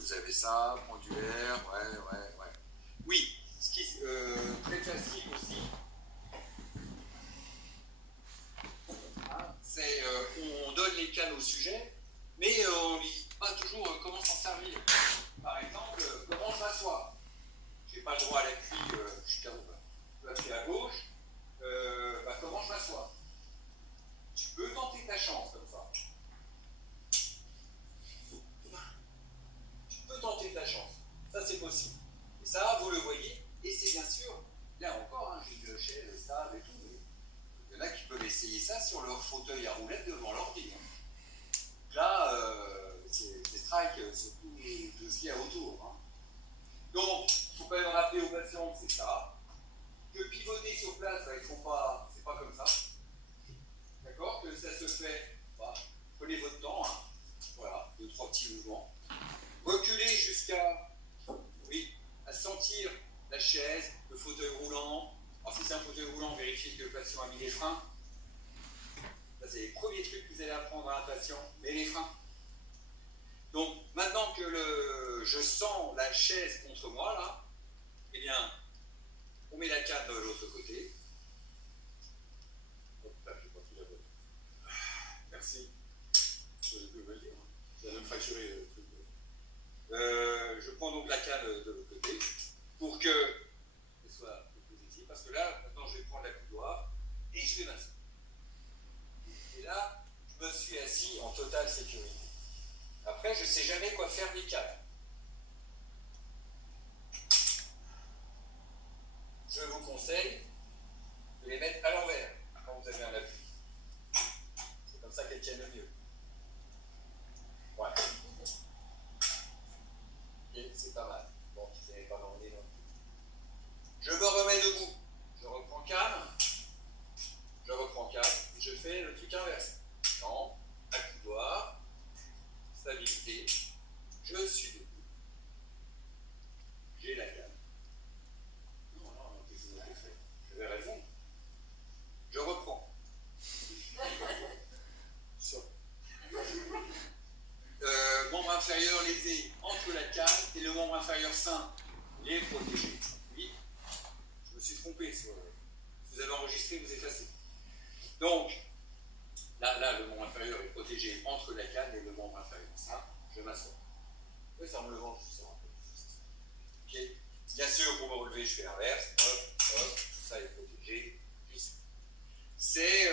vous avez ça, pendulaire, ouais. Oui, ce qui est très classique aussi, hein, c'est on donne les cannes au sujet, mais on ne dit pas toujours comment s'en servir. Par exemple, comment je m'assois. Je n'ai pas le droit à l'appui, je suis appuyé à gauche, comment je m'assois. Tu peux tenter ta chance comme ça. Tu peux tenter ta chance. Ça, c'est possible. Et ça, vous le voyez, et c'est bien sûr, là encore, hein, j'ai une chaise stable et tout, mais il y en a qui peuvent essayer ça sur leur fauteuil à roulettes devant l'ordi. Hein. Là, c'est strike sur tous les dossiers autour. Hein. Donc, il faut quand même rappeler aux patients que c'est ça. Que pivoter sur place, ils font pas, c'est pas comme ça. D'accord? Que ça se fait, prenez votre temps, hein. Voilà, 2-3 petits mouvements. Reculez jusqu'à, à sentir la chaise, le fauteuil roulant. Alors, si c'est un fauteuil roulant, vérifiez que le patient a mis les freins. Ça, c'est les premiers trucs que vous allez apprendre à un patient, mais les freins. Donc, maintenant que je sens la chaise contre moi, là, eh bien, on met la canne de l'autre côté. Hop, là, je n'ai pas tout la bonne. Merci. Je peux me le dire. Ça va me fracturer le truc. Je prends donc la canne de l'autre côté pour qu'elle soit positive, parce que là, maintenant, je vais prendre la coudoir et je vais m'asseoir. Et là, je me suis assis en totale sécurité. Après, je ne sais jamais quoi faire des cannes. Je vous conseille de les mettre à l'envers quand vous avez un appui. C'est comme ça qu'elles tiennent le mieux. Voilà. Et c'est pas mal. Bon, vous n'avez pas dans le nez non plus. Je me remets debout. Je reprends calme. Je reprends calme. Et je fais le truc inverse. Non, accoudoir, stabilité. Je suis debout. J'ai la canne. Non, qu'est-ce que vous avez fait? J'avais raison. Je reprends. Membre inférieur lévé entre la canne et le membre inférieur sain, les protégés. Oui, je me suis trompé. Vous avez enregistré, vous effacez. Donc, là, le membre inférieur est protégé entre la canne et le membre inférieur sain. Je m'assois. Oui, ça me le vend, je sais. Ok. Bien sûr, pour me relever, je fais l'inverse. Hop, tout ça est protégé. C'est,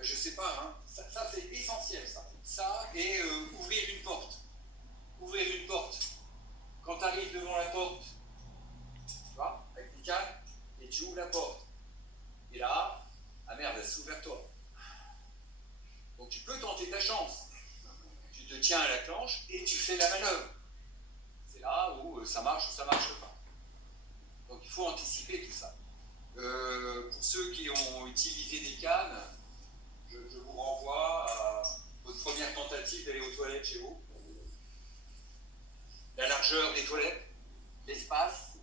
je sais pas, hein, ça c'est essentiel, ça. Ça et ouvrir une porte. Ouvrir une porte. Quand tu arrives devant la porte, tu vois, avec tes cannes, et tu ouvres la porte. Et là, ah merde, elle s'ouvre vers toi. Donc tu peux tenter ta chance. Tu te tiens à la planche et tu fais la manœuvre. C'est là où ça marche ou ça marche pas. Donc il faut anticiper tout ça. Pour ceux qui ont utilisé des cannes, je vous renvoie à votre première tentative d'aller aux toilettes chez vous. La largeur des toilettes, l'espace.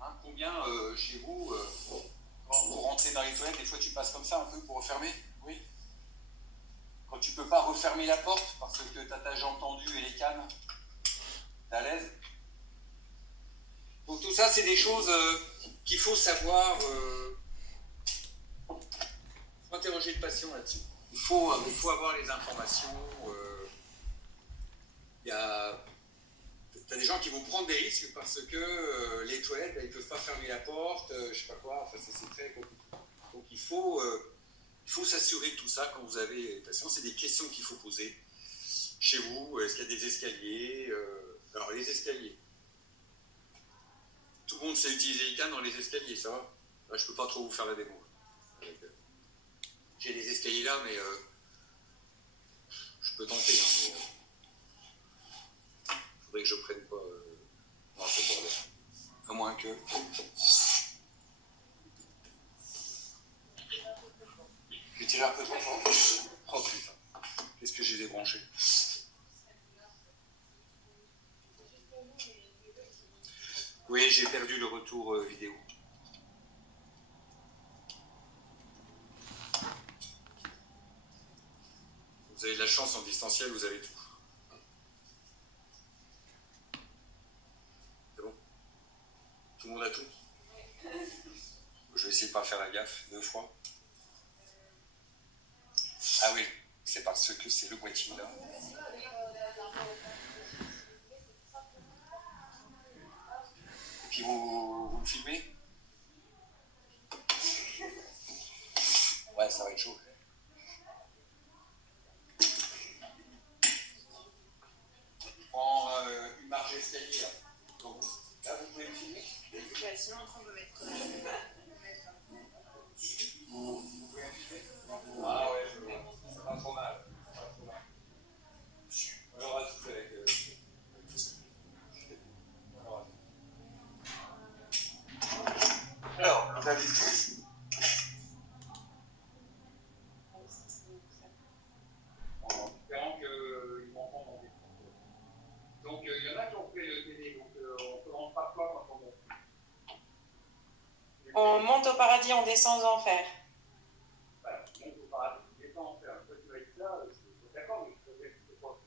Hein, combien chez vous, quand vous rentrez dans les toilettes, des fois tu passes comme ça un peu pour refermer? Oui. Quand tu ne peux pas refermer la porte parce que tu as ta jambe tendue et les cannes, t'es à l'aise? Donc tout ça, c'est des choses qu'il faut savoir. Faut interroger le patient là-dessus. Il faut avoir les informations. T'as des gens qui vont prendre des risques parce que les toilettes, ils ne peuvent pas fermer la porte, je sais pas quoi. Enfin, c'est très compliqué. Donc il faut s'assurer de tout ça quand vous avez des patients. C'est des questions qu'il faut poser chez vous. Est-ce qu'il y a des escaliers? Alors les escaliers. Tout le monde sait utiliser les cannes dans les escaliers, ça va? Là, je ne peux pas trop vous faire la démo. J'ai des escaliers là, mais je peux tenter. Il faudrait que je prenne pas. Non, c'est pas vrai. À moins que. J'ai tiré un peu trop fort. Oh putain. Qu'est-ce que j'ai débranché? Oui, j'ai perdu le retour vidéo. Vous avez de la chance en distanciel, vous avez tout. Tout le monde a tout? Je vais essayer de ne pas faire la gaffe 2 fois. Ah oui, c'est parce que c'est le boîtier là. Et puis vous le filmez? Ouais, ça va être chaud. Je prends une marche d'escalier là. Donc, là, vous pouvez me filmer? Sinon, on peut mettre. Vous pouvez me filmer? Ah ouais, je vois. C'est pas trop mal. On aura tout avec. Alors, vous avez tout. En espérant qu'ils m'entendent en fait. Donc, il y en a qui ont fait le télé, donc on commence par quoi quand on monte? On monte au paradis, on descend aux enfers. Voilà, on monte au paradis, on descend en faire. Toi, tu vas être là, je suis d'accord, mais je peux être quoi?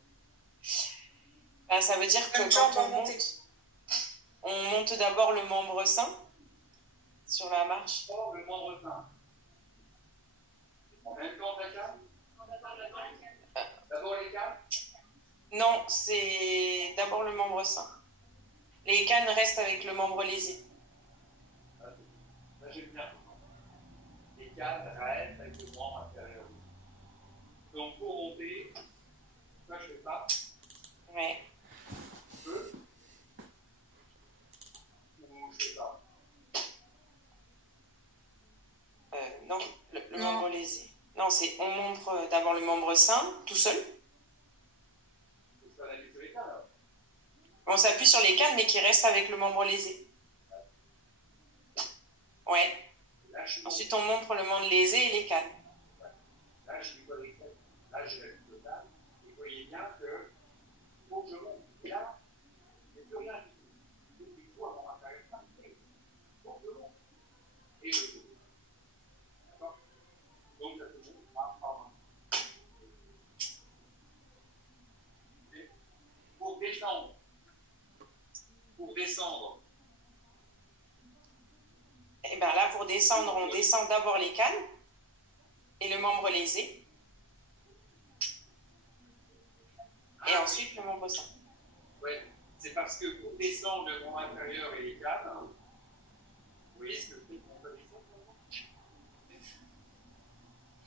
Ben, ça veut dire que quand on monte d'abord le membre saint sur la marche. Or, le membre saint. En même temps, ta canne? D'abord les cannes? Non, c'est d'abord le membre saint. Les cannes restent avec le membre lésé. Là, j'aime bien. Les cannes restent avec le membre inférieur. Donc, pour monter, là, je fais ça. Ouais. Je peux. Ou je fais ça. Non, le membre lésé. Non, on montre d'abord le membre saint, tout seul. On appuie sur les cannes, alors. On s'appuie sur les cannes, mais qui restent avec le membre lésé. Ouais. Là, Ensuite, on montre le membre lésé et les cannes. là, je suis connecté. Là, je vais le table. Et vous voyez bien que faut que je monte. Et là, il n'y a plus rien. Donc, il faut avoir un carré. Il faut que je monte. Et je tourne. D'accord? Donc, ça se monte par main. Pour descendre, Et bien là, pour descendre, on descend d'abord les cannes et le membre lésé. Et ensuite, le membre saint. ouais, c'est parce que pour descendre le membre inférieur et les cannes, vous voyez ce que fait mon connaissance?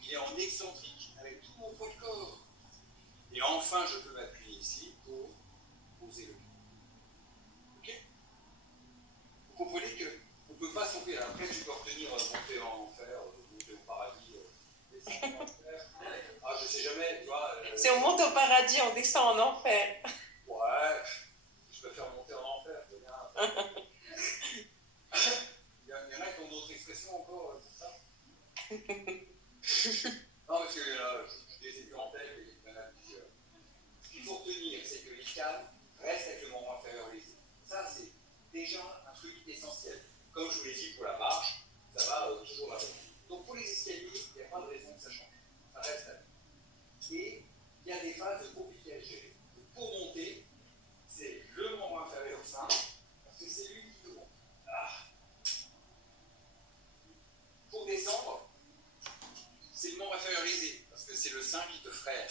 Il est en excentrique avec tout mon poids de corps. Et enfin, je peux m'appuyer ici pour poser le pied. Ok? Vous comprenez qu'on ne peut pas sauter. Après, tu peux retenir monter en enfer, monter au paradis, descendre en enfer. Ah, je sais jamais, tu vois. C'est on monte au paradis, on descend en enfer. Ouais, je peux faire monter en enfer, c'est bien. Il y en a qui ont d'autres expressions encore, c'est ça? Non, parce que là, je les ai vus en tête et il y en a plusieurs. Ce qu'il faut retenir, c'est que les cannes restent avec le membre inférieur lésé. Ça, c'est déjà un truc essentiel. Comme je vous l'ai dit pour la marche, ça va toujours avec. Donc pour les escaliers, il n'y a pas de raison que ça change. Ça reste là. Et il y a des phases compliquées à gérer. Donc, pour monter, c'est le membre inférieur sain, parce que c'est lui qui nous monte. Ah. Pour descendre, c'est le membre inférieur lésé, parce que c'est le sein qui te freine.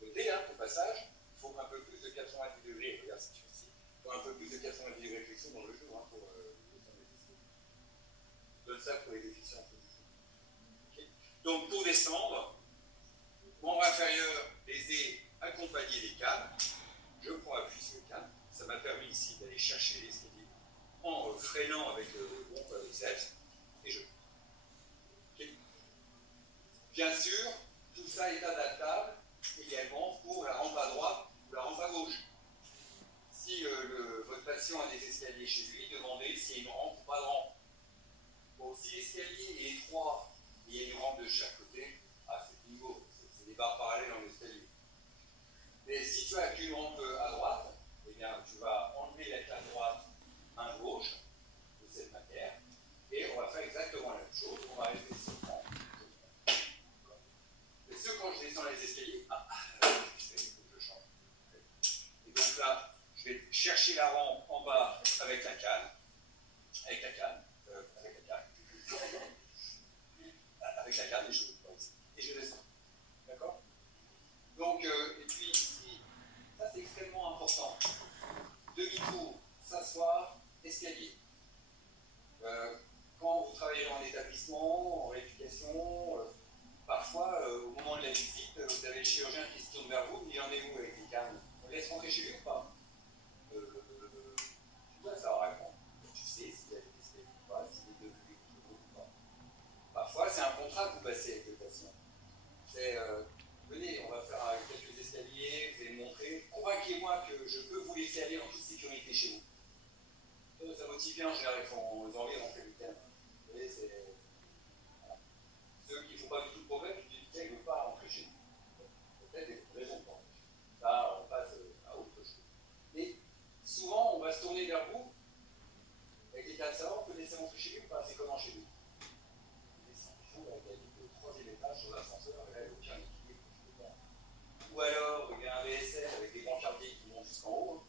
Notez, hein, au passage, il faut un peu plus de 90 degrés, regarde cette chose-ci, il faut un peu plus de 90 degrés de flexion dans le genou, hein, pour descendre les escaliers. Donne ça pour les déficients. Okay. Donc pour descendre, membre inférieur lésé accompagné des cannes, je prends appui sur les cannes, ça m'a permis ici d'aller chercher l'escalier en freinant avec le bon quadriceps, et je. Okay. Bien sûr, tout ça est adaptable également pour la rampe à droite ou la rampe à gauche. Si votre patient a des escaliers chez lui, demandez s'il y a une rampe ou pas de rampe. Bon, si l'escalier est étroit et il y a une rampe de chaque côté, c'est bingo, c'est des barres parallèles dans l'escalier. Mais si tu as qu'une rampe à droite, eh bien, tu vas enlever la canne droite, main gauche, de cette manière, et on va faire exactement la même chose, on va rester sur le rampe. Et ce, quand je descends les escaliers, je change. Et donc là, je vais chercher la rampe en bas avec la canne, avec la canne, et je descends. D'accord? Donc, et puis ici, ça c'est extrêmement important. Demi-tour, s'asseoir, escalier. Quand vous travaillez en établissement, en rééducation, parfois, au moment de la visite, vous avez le chirurgien qui se tourne vers vous, il en est où avec les cannes? On laisse rentrer chez lui ou pas? Tu dois savoir répondre. Tu sais s'il a des escaliers ou pas, s'il est devenu ou pas. Parfois, c'est un contrat que vous passez avec le patient. C'est, venez, on va faire quelques escaliers, vous allez me montrer. Convainquez-moi que je peux vous laisser aller en toute sécurité chez vous. Ça motive bien en général, ils ont envie de rentrer le week-end. Vous voyez, c'est. Voilà. Ceux qui ne font pas du tout de problème, qui disent qu'ils ne veulent pas rentrer chez nous. Peut-être des raisons pour rentrer. Là, on passe à autre chose. Et souvent, on va se tourner vers vous. Avec les cas de savoir, on peut laisser rentrer chez lui ou pas? C'est comment chez lui? Il faut la qualité au troisième étage sur l'ascenseur, et là, il n'y a aucun équilibre. Ou alors, il y a un VSR avec des grands quartiers qui montent jusqu'en haut.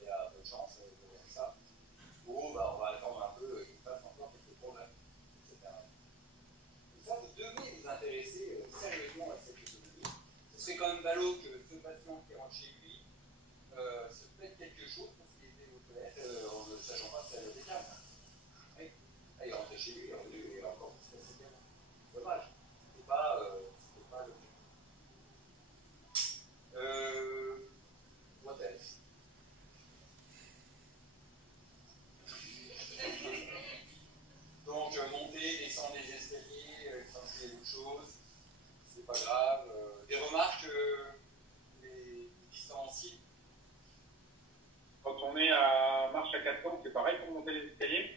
Il y a peu de chance de faire ça. Ou bah, on va attendre un peu qu'il fasse encore quelques problèmes, etc. Et ça, vous devez vous intéresser sérieusement à cette autonomie. Ce serait quand même ballot que ce patient qui rentre chez lui se pète quelque chose parce qu'il était aux toilettes en ne sachant pas si ça allait des câbles. Oui. Là, il est rentré chez lui, il est encore plus passé bien. Dommage. C'était pas l'objectif. What else? Donc, monter, descendre les escaliers, c'est autre chose, c'est pas grave. Des remarques, les distanciers? Quand on est à marche à 4 temps, c'est pareil pour monter les escaliers?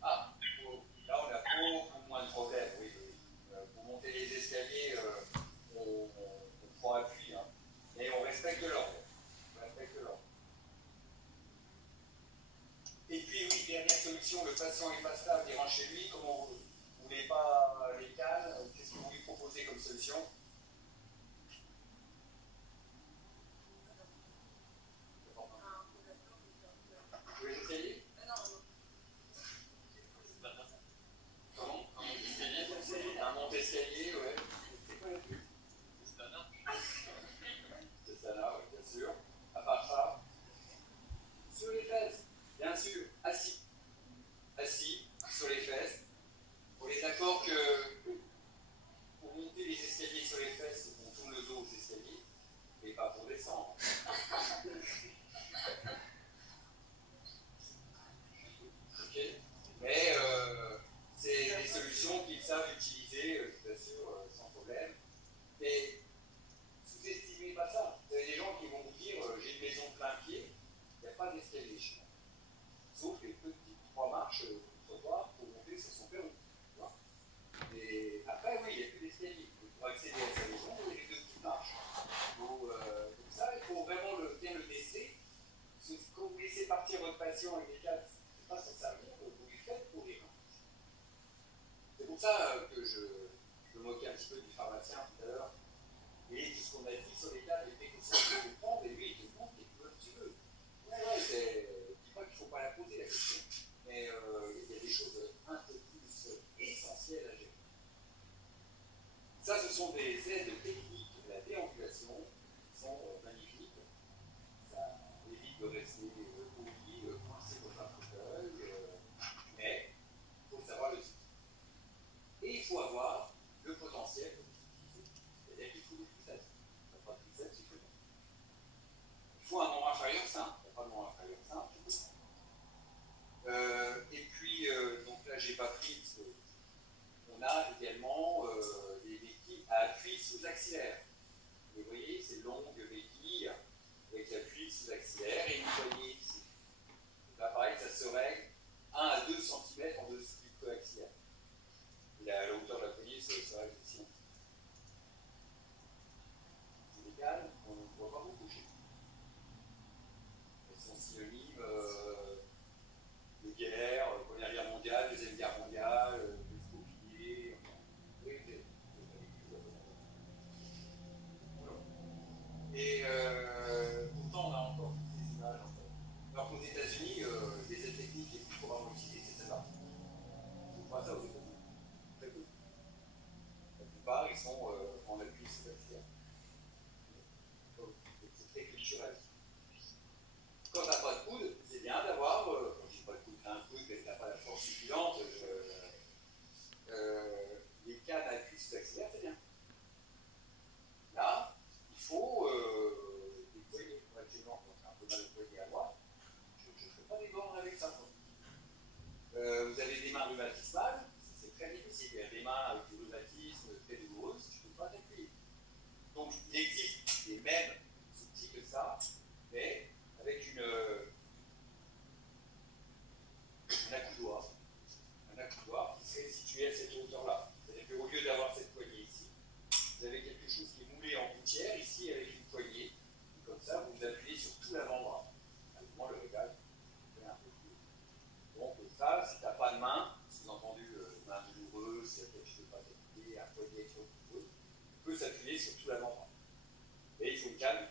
Ah, là on a beaucoup moins de problèmes, oui. Pour monter les escaliers, on prend appui, hein. Mais on respecte l'ordre. Et puis oui, dernière solution, le patient n'est pas stable, il rentre chez lui, comment vous ne voulez pas les cannes, qu'est-ce que vous lui proposez comme solution? Vous voulez essayer? Comment? Un monte-escalier, ouais. C'est quoi la plus? C'est ça là, oui, bien sûr. À part ça, sur les fesses, bien sûr, assis, sur les fesses. On est d'accord que pour monter les escaliers sur les fesses, on tourne le dos aux escaliers, mais pas pour descendre. Ok. Mais c'est des solutions qu'ils savent utiliser, je vous assure, sans problème. Mais sous-estimez pas ça. Vous avez des gens qui vont vous dire j'ai une maison plein pied, il n'y a pas d'escalier chez moi. Sauf les petites 3 marches trottoir pour monter sur son perron. Et après, oui, il n'y a plus d'escalier. Pour accéder à sa maison, il y a les 2 petites marches. Donc ça, il faut vraiment bien le tester. Parce que quand vous laissez partir votre patient avec des câbles, c'est pas son servir, vous lui faites courir. C'est pour ça que je me moquais un petit peu du pharmacien tout à l'heure. Et tout ce qu'on a dit sur les câbles, les techniciens qui vous prennent, et lui, il te montre que tu veux. Ouais, je dis pas qu'il ne faut pas la poser la question, mais il y a des choses un peu plus essentielles à gérer. Ça, ce sont des aides techniques de la déambulation qui sont magnifiques. Ça évite de rester poli, coincé dans un fauteuil, mais il faut savoir le utiliser. Et il faut avoir le potentiel de l'utiliser. C'est-à-dire qu'il faut des triceps. Il n'y a pas de triceps, il faut bien. Il faut un membre inférieur simple. Il n'y a pas de membre inférieur simple. Et puis, donc là, j'ai pas pris parce que on a également des béquilles à appui sous-axillaire. Vous voyez, ces longues béquilles avec appui sous-axillaire et une poignée ici. pas d'appuyer un poignet sur le couteau, on peut s'appuyer sur tout l'avant-bras. Et il faut une canne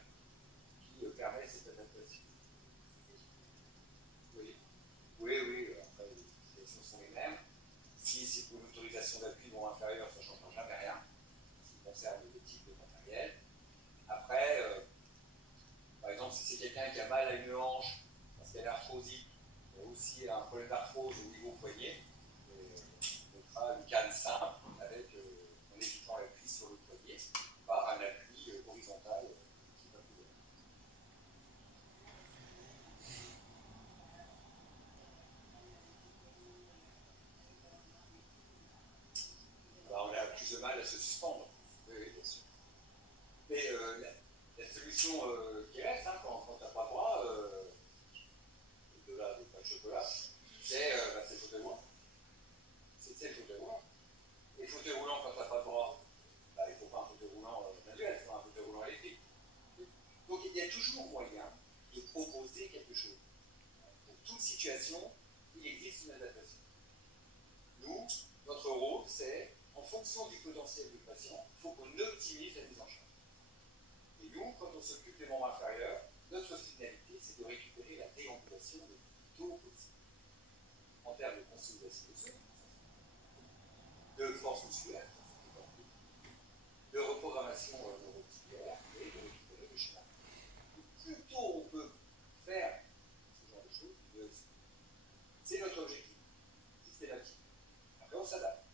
qui permet cette adaptation. Oui, oui, après les utilisations sont les mêmes. Si c'est pour une autorisation d'appui non inférieure, ça ne changera jamais rien. Ça concerne le type de matériel. Après, par exemple, si c'est quelqu'un qui a mal à une hanche, parce qu'elle est arthrosique, mais aussi un problème d'arthrose au niveau poignet, on mettra une canne simple avec, en évitant l'appui sur le poignet, par un appui horizontal qui va pouvoir. Alors, on a plus de mal à se suspendre, oui, bien sûr. Mais la solution qui reste, hein, quand tu n'as pas de bras, au-delà des pas de chocolat, c'est le fauteuil roulant. C'est le fauteuil roulant. Et le fauteuil roulant, quand tu n'as pas de bras, il ne faut pas un fauteuil roulant manuel, il faut un fauteuil roulant électrique. Donc il y a toujours moyen de proposer quelque chose. Pour toute situation, il existe une adaptation. Nous, notre rôle, c'est, en fonction du potentiel du patient, il faut qu'on optimise la mise en charge. Et nous, quand on s'occupe des membres inférieurs, notre finalité, c'est de récupérer la déambulation le plus tôt possible. En termes de consolidation de force musculaire, de reprogrammation neuromusculaire et de récupérer le schéma. Le plus tôt on peut faire ce genre de choses, mieux c'est. C'est notre objectif systématique. Après, on s'adapte.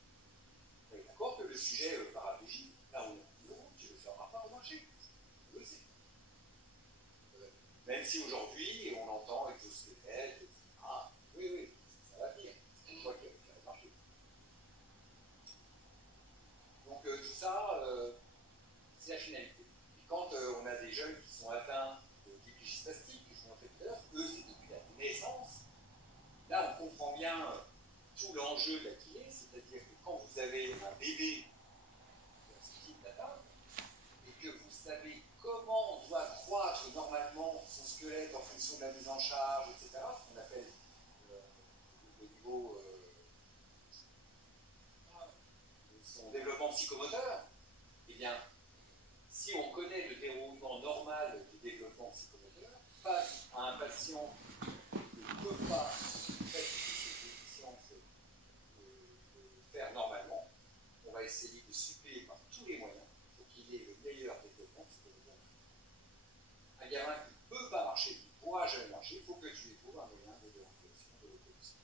On est d'accord que le sujet paraplégique, là où tu ne le feras pas remarcher. Je le sais. Même si aujourd'hui, on entend exosquelette, etc. Oui, ça va venir. C'est une fois qu'il va marcher. Donc tout ça, c'est la finalité. Et quand on a des jeunes qui sont atteints de diplégie spastique, que je vous montrais tout à l'heure, eux, c'est depuis la naissance. Là, on comprend bien tout l'enjeu de la kiné, c'est-à-dire que quand vous avez un bébé dans ce type d'atteinte, et que vous savez comment doit croître normalement son squelette en fonction de la mise en charge, etc., ce qu'on appelle le niveau son développement psychomoteur, eh bien, si on connaît le déroulement normal du développement psychomoteur, face à un patient qui ne peut pas faire ses déficiences faire normalement, on va essayer de suppléer par tous les moyens pour qu'il ait le meilleur développement psychomoteur. Un gamin qui ne peut pas marcher, qui ne pourra jamais marcher, il faut que tu lui trouves un moyen de déambulation, de locomotion.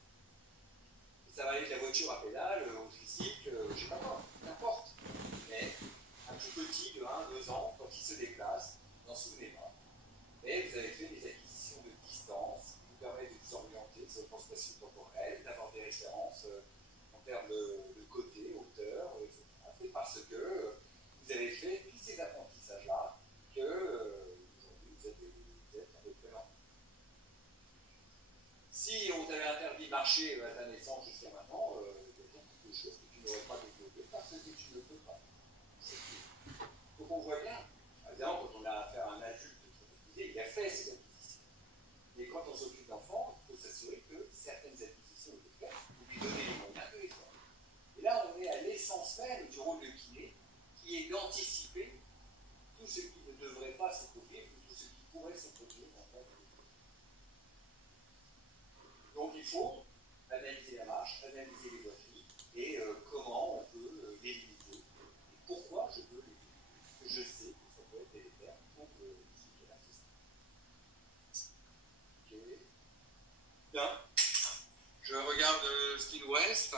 Ça va aller de la voiture à pédale, au tricycle, je ne sais pas quoi, n'importe. Mais un tout petit de 1-2 ans, quand il se déplace, vous n'en souvenez pas. Mais vous avez fait des acquisitions de distance qui vous permettent de vous orienter sur le plan spatio-temporel, d'avoir des références en termes de côté, hauteur, etc. C'est parce que vous avez fait tous ces apprentissages-là que aujourd'hui vous êtes un peu prenant. Si on t'avait interdit de marcher à ta naissance jusqu'à maintenant, il y a beaucoup de choses que tu n'aurais pas développées parce que tu ne peux pas. Donc on voit bien, par exemple, quand on a affaire à un adulte traumatisé, il a fait ses acquisitions. Mais quand on s'occupe d'enfants, il faut s'assurer que certaines acquisitions étaient faites, pour lui donner les moyens de les faire. Et là, on est à l'essence même du rôle de kiné, qui est d'anticiper tout ce qui ne devrait pas se produire, ou tout ce qui pourrait se produire en fait. Donc il faut analyser la marche, analyser les boiteries, et comment on peut les limiter, et pourquoi je veux les limiter. Je sais que ça peut être délétère pour expliquer l'artiste. Ok. Bien. Je regarde ce qu'il nous reste.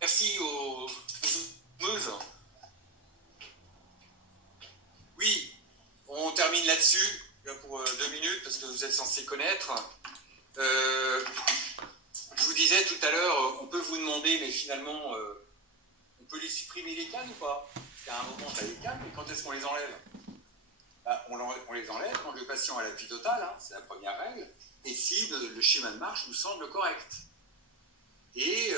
Merci aux zoomeuses. Oui, on termine là-dessus, là pour 2 minutes, parce que vous êtes censés connaître. Je vous disais tout à l'heure, on peut vous demander, mais finalement, on peut les supprimer les cannes ou pas? Parce qu'à un moment, tu as les cannes, mais quand est-ce qu'on les enlève? On les enlève quand le patient a l'appui total, hein, c'est la première règle, et si le schéma de marche nous semble correct. Et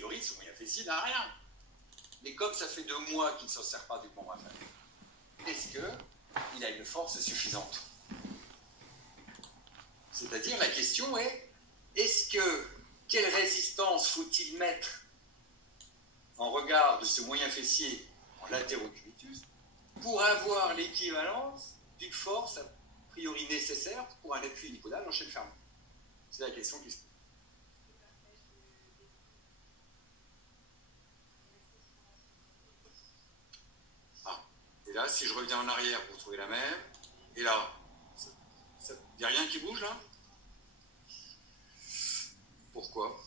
priori, ce moyen fessier n'a rien. Mais comme ça fait 2 mois qu'il ne s'en sert pas du membre inférieur, est-ce qu'il a une force suffisante? C'est-à-dire, la question est, quelle résistance faut-il mettre en regard de ce moyen fessier en latérocubitus pour avoir l'équivalence d'une force a priori nécessaire pour un appui unipodal en chaîne fermée? C'est la question qui se pose. Ah, et là, si je reviens en arrière pour trouver la même, et là, il n'y a rien qui bouge là? Pourquoi?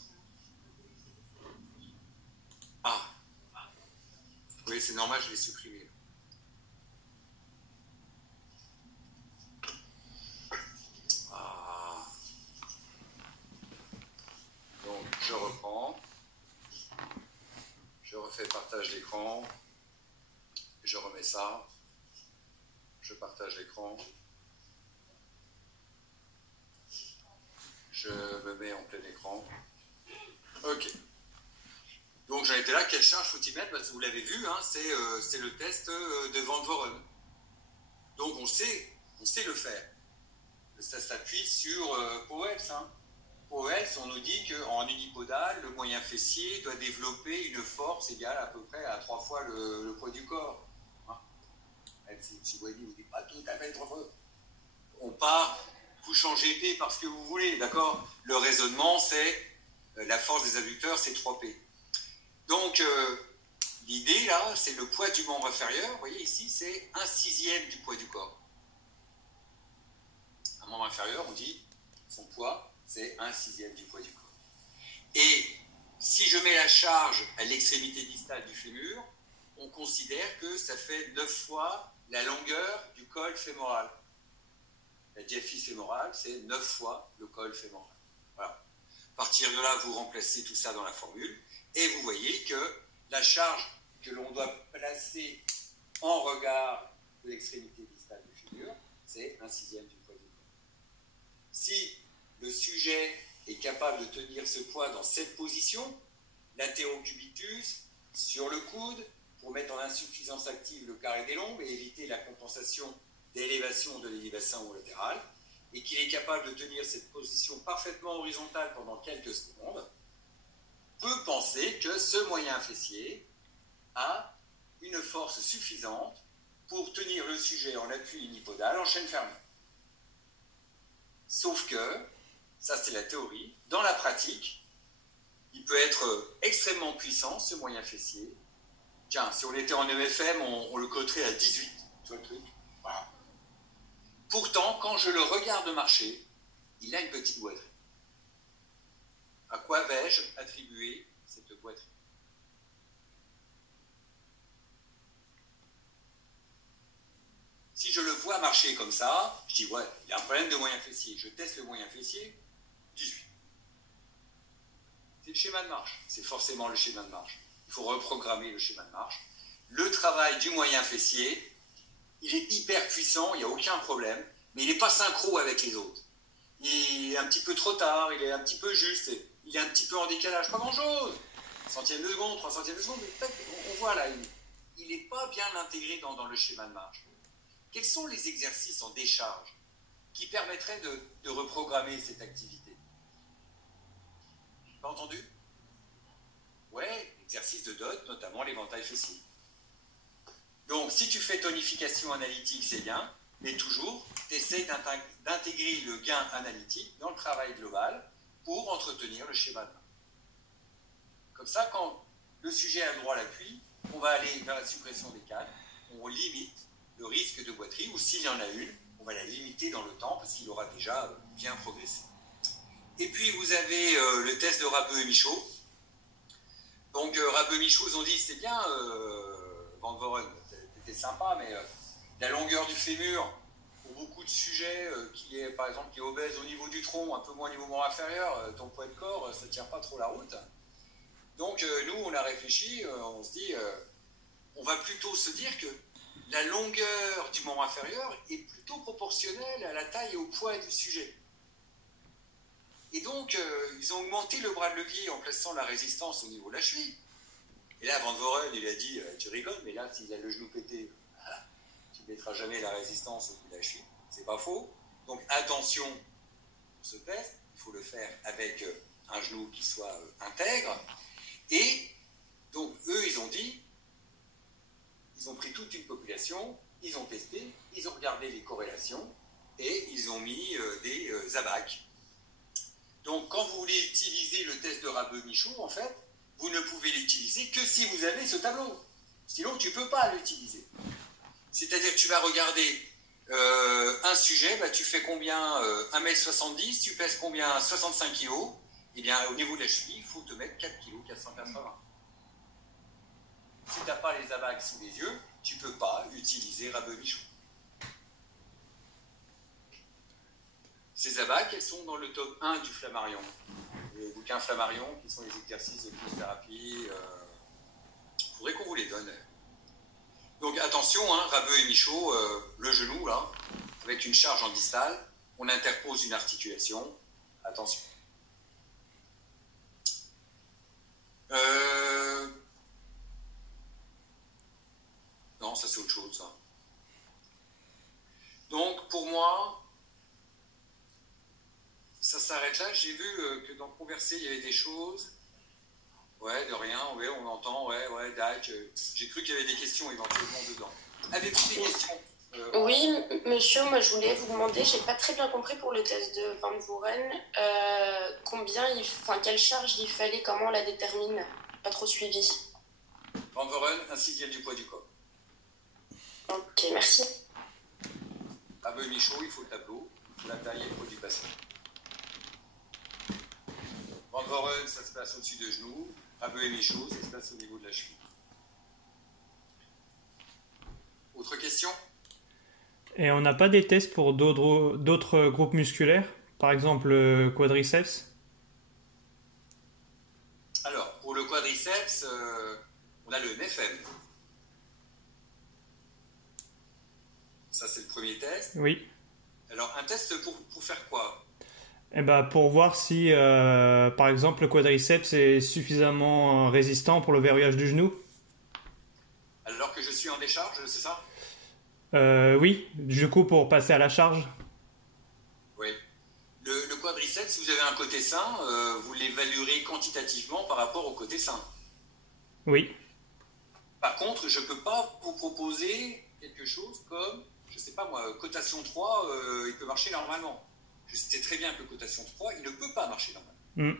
Ah, oui, c'est normal, je l'ai supprimé. Ah. Donc, je reprends. Je refais partage d'écran. Je remets ça. Je partage l'écran. Je me mets en plein écran. Ok. Donc j'en étais là, quelle charge faut-il mettre? Parce que vous l'avez vu, hein, c'est le test de Van Voren. Donc on sait le faire. Ça s'appuie sur Powell. Hein. Powell, on nous dit qu'en unipodal, le moyen fessier doit développer une force égale à peu près à 3 fois le poids du corps. Hein. Même si vous ne dites pas tout à fait 3 fois. On part, vous changez P parce que vous voulez, d'accord? Le raisonnement, c'est la force des adducteurs, c'est 3P. Donc, l'idée, là, c'est le poids du membre inférieur. Vous voyez, ici, c'est 1/6 du poids du corps. Un membre inférieur, on dit, son poids, c'est 1/6 du poids du corps. Et si je mets la charge à l'extrémité distale du fémur, on considère que ça fait 9 fois la longueur du col fémoral. La diaphyse fémorale, c'est 9 fois le col fémoral. Voilà. À partir de là, vous remplacez tout ça dans la formule. Et vous voyez que la charge que l'on doit placer en regard de l'extrémité distale du fémur, c'est 1/6 du poids du corps. Si le sujet est capable de tenir ce poids dans cette position, latérocubitus sur le coude, pour mettre en insuffisance active le carré des lombes et éviter la compensation d'élévation de l'élévation latérale, et qu'il est capable de tenir cette position parfaitement horizontale pendant quelques secondes, peut penser que ce moyen fessier a une force suffisante pour tenir le sujet en appui unipodal en chaîne fermée. Sauf que, ça c'est la théorie, dans la pratique, il peut être extrêmement puissant, ce moyen fessier. Tiens, si on était en EFM, on le coterait à 18, tu vois le truc? Voilà. Pourtant, quand je le regarde marcher, il a une petite boiterie. À quoi vais-je attribuer cette boiterie? Si je le vois marcher comme ça, je dis ouais, il y a un problème de moyen fessier. Je teste le moyen fessier, 18. C'est le schéma de marche. C'est forcément le schéma de marche. Il faut reprogrammer le schéma de marche. Le travail du moyen fessier, il est hyper puissant, il n'y a aucun problème, mais il n'est pas synchro avec les autres. Il est un petit peu trop tard, il est un petit peu juste, il est un petit peu en décalage, pas grand-chose. Centième de seconde, 3 centièmes de seconde, mais on voit là, il n'est pas bien intégré dans le schéma de marche. Quels sont les exercices en décharge qui permettraient de reprogrammer cette activité? Pas entendu? Ouais, exercice de dot, notamment l'éventail fessier. Donc, si tu fais tonification analytique, c'est bien, mais toujours, tu essaies d'intégrer le gain analytique dans le travail global pour entretenir le schéma de main. Comme ça, quand le sujet a le droit à l'appui, on va aller vers la suppression des cannes, on limite le risque de boiterie, ou s'il y en a une, on va la limiter dans le temps parce qu'il aura déjà bien progressé. Et puis, vous avez le test de Rabeux et Michaud. Donc, Rabeux et Michaud, ils ont dit, c'est bien, Van Voren, c'était sympa, mais la longueur du fémur, pour beaucoup de sujets, qui est, par exemple, qui est obèse au niveau du tronc, un peu moins au niveau membre inférieur, ton poids de corps, ça ne tient pas trop la route. Donc, nous, on a réfléchi, on se dit, on va plutôt se dire que la longueur du membre inférieur est plutôt proportionnelle à la taille et au poids du sujet. Et donc, ils ont augmenté le bras de levier en plaçant la résistance au niveau de la cheville. Et là, Van Voren, il a dit, tu rigoles, mais là, s'il a le genou pété, tu ne mettras jamais la résistance au bout de la cheville. C'est pas faux. Donc, attention pour ce test. Il faut le faire avec un genou qui soit intègre. Et donc, eux, ils ont dit, ils ont pris toute une population, ils ont testé, ils ont regardé les corrélations et ils ont mis des abacs. Donc, quand vous voulez utiliser le test de Rabeux-Michaud, en fait, vous ne pouvez l'utiliser que si vous avez ce tableau. Sinon, tu ne peux pas l'utiliser. C'est-à-dire que tu vas regarder un sujet, bah, tu fais combien 1m70, tu pèses combien 65 kg. Eh bien, au niveau de la cheville, il faut te mettre 4 kg 480. Si tu n'as pas les abacs sous les yeux, tu ne peux pas utiliser Rabeux-Michaud. Ces abacs, elles sont dans le top 1 du Flammarion. Les bouquins Flammarion, qui sont les exercices de kinésithérapie. Il faudrait qu'on vous les donne. Donc attention, hein, Rabeux et Michaud, le genou, là, avec une charge en distale, on interpose une articulation. Attention. Non, ça c'est autre chose, ça. Donc, pour moi, ça s'arrête là. J'ai vu que dans Converser, il y avait des choses. Ouais, de rien, ouais, on entend, ouais, dac. J'ai cru qu'il y avait des questions éventuellement dedans. Avez-vous des questions Oui, monsieur, moi je voulais vous demander, j'ai pas très bien compris pour le test de Van Voren, quelle charge il fallait, comment on la détermine, pas trop suivi. Van Voren, 1/6 du poids du corps. Ok, merci. Rabeux et Michaud, il faut le tableau, il faut la taille et le poids du bassin. Van Voren, ça se place au-dessus de genoux. Rabeux et Michaud, ça se place au niveau de la cheville. Autre question? Et on n'a pas des tests pour d'autres groupes musculaires, par exemple le quadriceps? Alors, pour le quadriceps, on a le NFM. Ça, c'est le premier test. Oui. Alors, un test pour faire quoi? Eh ben, pour voir si, par exemple, le quadriceps est suffisamment résistant pour le verrouillage du genou. Alors que je suis en décharge, c'est ça? Oui, du coup, pour passer à la charge. Oui. Le quadriceps, si vous avez un côté sain, vous l'évaluerez quantitativement par rapport au côté sain. Oui. Par contre, je ne peux pas vous proposer quelque chose comme, je ne sais pas moi, cotation 3, il peut marcher normalement. Je sais très bien que cotation 3, il ne peut pas marcher normalement.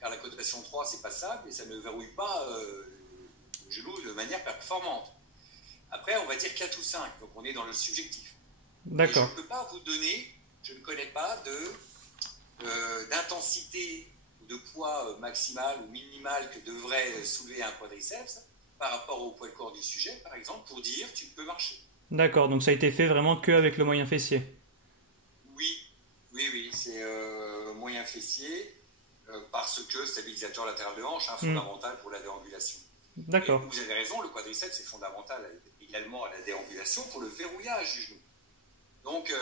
Car la cotation 3, c'est passable et ça ne verrouille pas le genou de manière performante. Après, on va dire 4 ou 5, donc on est dans le subjectif. D'accord. Et je ne peux pas vous donner, je ne connais pas d'intensité ou de poids maximal ou minimal que devrait soulever un quadriceps par rapport au poids de corps du sujet, par exemple, pour dire tu peux marcher. D'accord, donc ça a été fait vraiment qu'avec le moyen fessier. Oui, c'est moyen fessier parce que stabilisateur latéral de hanche, fondamental pour la déambulation. D'accord. Et vous avez raison, le quadriceps est fondamental également à la déambulation pour le verrouillage du genou. Donc,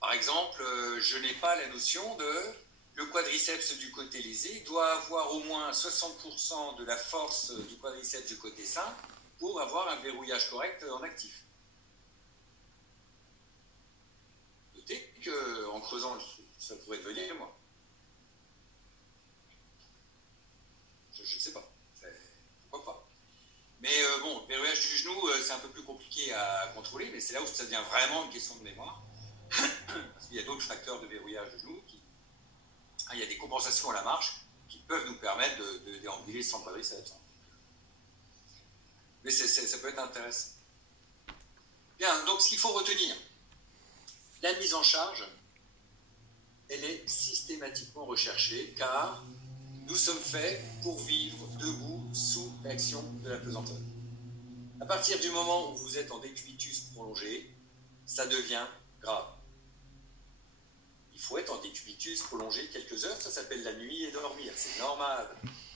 par exemple, je n'ai pas la notion de le quadriceps du côté lésé doit avoir au moins 60% de la force du quadriceps du côté sain pour avoir un verrouillage correct en actif. Notez qu'en creusant, ça pourrait devenir moi. Je ne sais pas. Pourquoi pas. Mais bon, le verrouillage du genou, c'est un peu plus compliqué à contrôler, mais c'est là où ça devient vraiment une question de mémoire. Parce qu'il y a d'autres facteurs de verrouillage du genou. Il y a des compensations à la marche qui peuvent nous permettre de déambuler sans quadriceps. Mais ça peut être intéressant. Bien, donc ce qu'il faut retenir, la mise en charge, elle est systématiquement recherchée car nous sommes faits pour vivre debout sous l'action de la pesanteur. À partir du moment où vous êtes en décubitus prolongé, ça devient grave. Il faut être en décubitus prolongé quelques heures, ça s'appelle la nuit et dormir, c'est normal.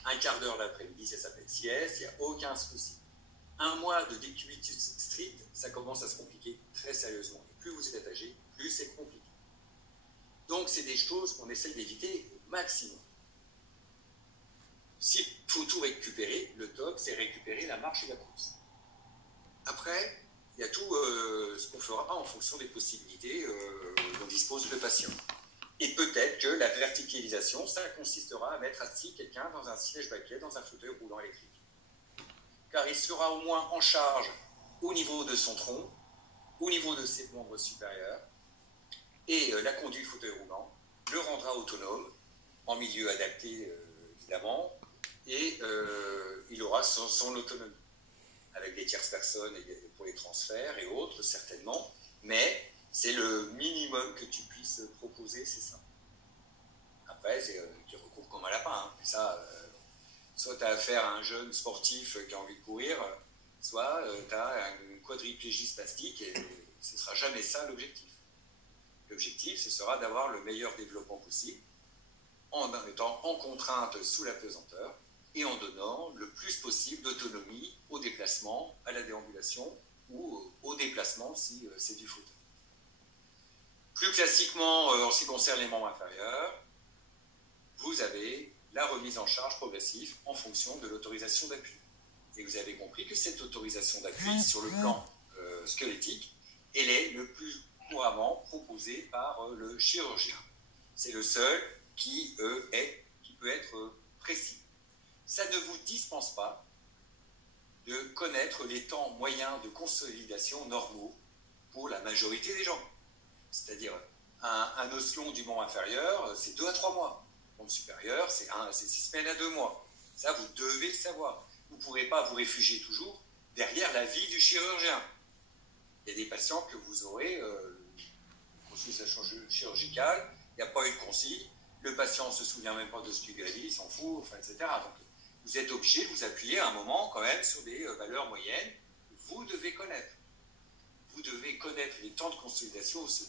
Un quart d'heure l'après-midi, ça s'appelle sieste, il n'y a aucun souci. Un mois de décubitus strict, ça commence à se compliquer très sérieusement. Et plus vous êtes âgé, plus c'est compliqué. Donc, c'est des choses qu'on essaye d'éviter au maximum. S'il faut tout récupérer, le top, c'est récupérer la marche et la pousse. Après, il y a tout ce qu'on fera en fonction des possibilités dont dispose le patient. Et peut-être que la verticalisation, ça consistera à mettre assis quelqu'un dans un siège baquet, dans un fauteuil roulant électrique. Car il sera au moins en charge au niveau de son tronc, au niveau de ses membres supérieurs, et la conduite fauteuil roulant le rendra autonome, en milieu adapté évidemment, et il aura son autonomie, avec des tierces personnes pour les transferts et autres, certainement, mais c'est le minimum que tu puisses proposer, c'est ça. Après, tu recours comme un lapin, hein. Ça, soit tu as affaire à un jeune sportif qui a envie de courir, soit tu as une quadriplégie spastique, et ce ne sera jamais ça l'objectif. L'objectif, ce sera d'avoir le meilleur développement possible, en étant en contrainte sous la pesanteur, et en donnant le plus possible d'autonomie au déplacement, à la déambulation, ou au déplacement si c'est du fauteuil. Plus classiquement, en ce qui concerne les membres inférieurs, vous avez la remise en charge progressive en fonction de l'autorisation d'appui. Et vous avez compris que cette autorisation d'appui sur le plan squelettique, elle est le plus couramment proposée par le chirurgien. C'est le seul qui peut être précis. Ça ne vous dispense pas de connaître les temps moyens de consolidation normaux pour la majorité des gens. C'est-à-dire, un os long du membre inférieur, c'est 2 à 3 mois. Le membre supérieur, c'est 6 semaines à 2 mois. Ça, vous devez le savoir. Vous ne pourrez pas vous réfugier toujours derrière l'avis du chirurgien. Il y a des patients que vous aurez consultation chirurgicale, il n'y a pas eu de consigne, le patient ne se souvient même pas de ce qu'il a dit, il s'en fout, enfin, etc. Donc, vous êtes obligé de vous appuyer à un moment quand même sur des valeurs moyennes que vous devez connaître. Vous devez connaître les temps de consolidation osseux.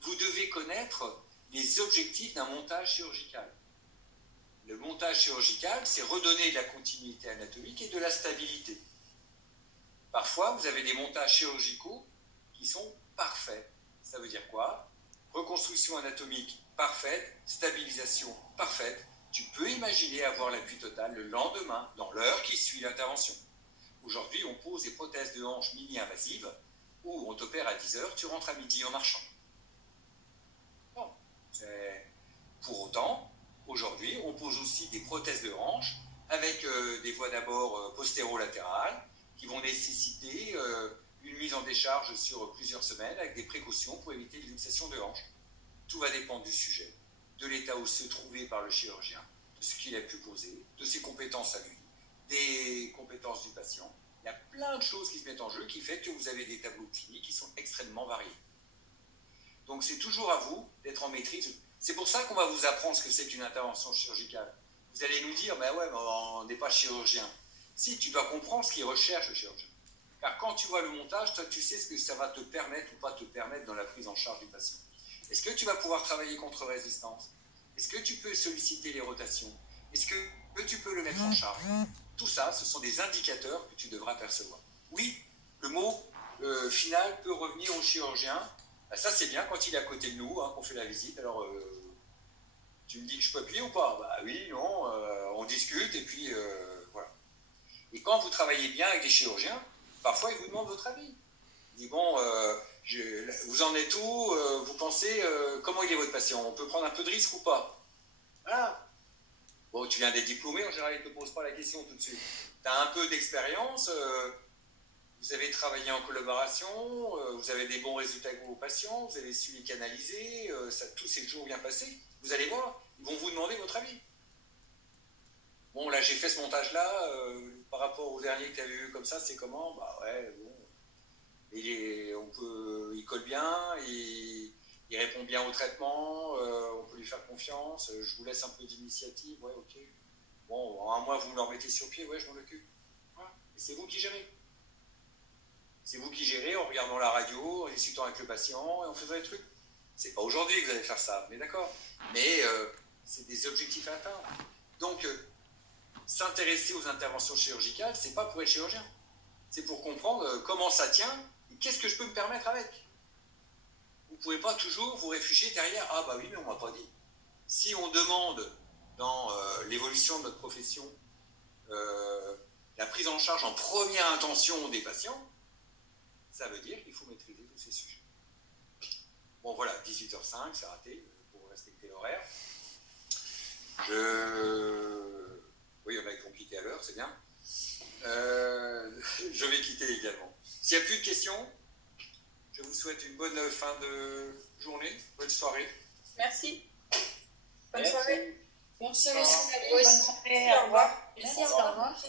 Vous devez connaître les objectifs d'un montage chirurgical. Le montage chirurgical, c'est redonner de la continuité anatomique et de la stabilité. Parfois, vous avez des montages chirurgicaux qui sont parfaits. Ça veut dire quoi? Reconstruction anatomique parfaite, stabilisation parfaite. Tu peux imaginer avoir l'appui total le lendemain, dans l'heure qui suit l'intervention. Aujourd'hui, on pose des prothèses de hanche mini-invasives où on t'opère à 10 heures, tu rentres à midi en marchant. Bon. Pour autant, aujourd'hui, on pose aussi des prothèses de hanche avec des voies d'abord postéro-latérales qui vont nécessiter une mise en décharge sur plusieurs semaines avec des précautions pour éviter les luxations de hanche. Tout va dépendre du sujet, de l'état osseux trouvé par le chirurgien, de ce qu'il a pu poser, de ses compétences à lui, des compétences du patient. Il y a plein de choses qui se mettent en jeu qui fait que vous avez des tableaux cliniques qui sont extrêmement variés. Donc c'est toujours à vous d'être en maîtrise. C'est pour ça qu'on va vous apprendre ce que c'est qu'une intervention chirurgicale. Vous allez nous dire, mais ouais, mais on n'est pas chirurgien. Si, tu dois comprendre ce qu'il recherche le chirurgien. Car quand tu vois le montage, toi tu sais ce que ça va te permettre ou pas te permettre dans la prise en charge du patient. Est-ce que tu vas pouvoir travailler contre résistance? Est-ce que tu peux solliciter les rotations? Est-ce que tu peux le mettre en charge? Tout ça, ce sont des indicateurs que tu devras percevoir. Oui, le mot final peut revenir au chirurgien. Ben, ça, c'est bien quand il est à côté de nous, hein, qu'on fait la visite. Alors, tu me dis que je peux appuyer ou pas? Bah oui, non, on discute et puis voilà. Et quand vous travaillez bien avec des chirurgiens, parfois ils vous demandent votre avis. Ils disent, bon, vous en êtes où? Vous pensez, comment il est votre patient? On peut prendre un peu de risque ou pas? Voilà. Bon, tu viens d'être diplômé, en général, ils ne te posent pas la question tout de suite. Tu as un peu d'expérience, vous avez travaillé en collaboration, vous avez des bons résultats avec vos patients, vous avez su les canaliser, tout s'est toujours bien passé. Vous allez voir, ils vont vous demander votre avis. Bon, là, j'ai fait ce montage-là, par rapport au dernier que tu avais vu comme ça, c'est comment? Bah ouais, bon. Il colle bien, il répond bien au traitement, on peut lui faire confiance, je vous laisse un peu d'initiative, ouais, ok. Bon, en un mois, vous me le remettez sur pied, ouais, je m'en occupe. Voilà. Et c'est vous qui gérez. C'est vous qui gérez en regardant la radio, en discutant avec le patient et en faisant les trucs. C'est pas aujourd'hui que vous allez faire ça, mais d'accord. Mais c'est des objectifs à atteindre. Donc, s'intéresser aux interventions chirurgicales, c'est pas pour être chirurgien. C'est pour comprendre comment ça tient et qu'est-ce que je peux me permettre avec. vous ne pouvez pas toujours vous réfugier derrière « Ah bah oui, mais on ne m'a pas dit ». Si on demande dans l'évolution de notre profession la prise en charge en première intention des patients, ça veut dire qu'il faut maîtriser tous ces sujets. Bon voilà, 18h05, c'est raté, pour respecter l'horaire. Oui, il y en a qui vont quitter à l'heure, c'est bien. Je vais quitter également. S'il n'y a plus de questions, je vous souhaite une bonne fin de journée, bonne soirée. Merci. Bonne soirée. Merci, Bonne merci. soirée. Au revoir. Merci, au revoir.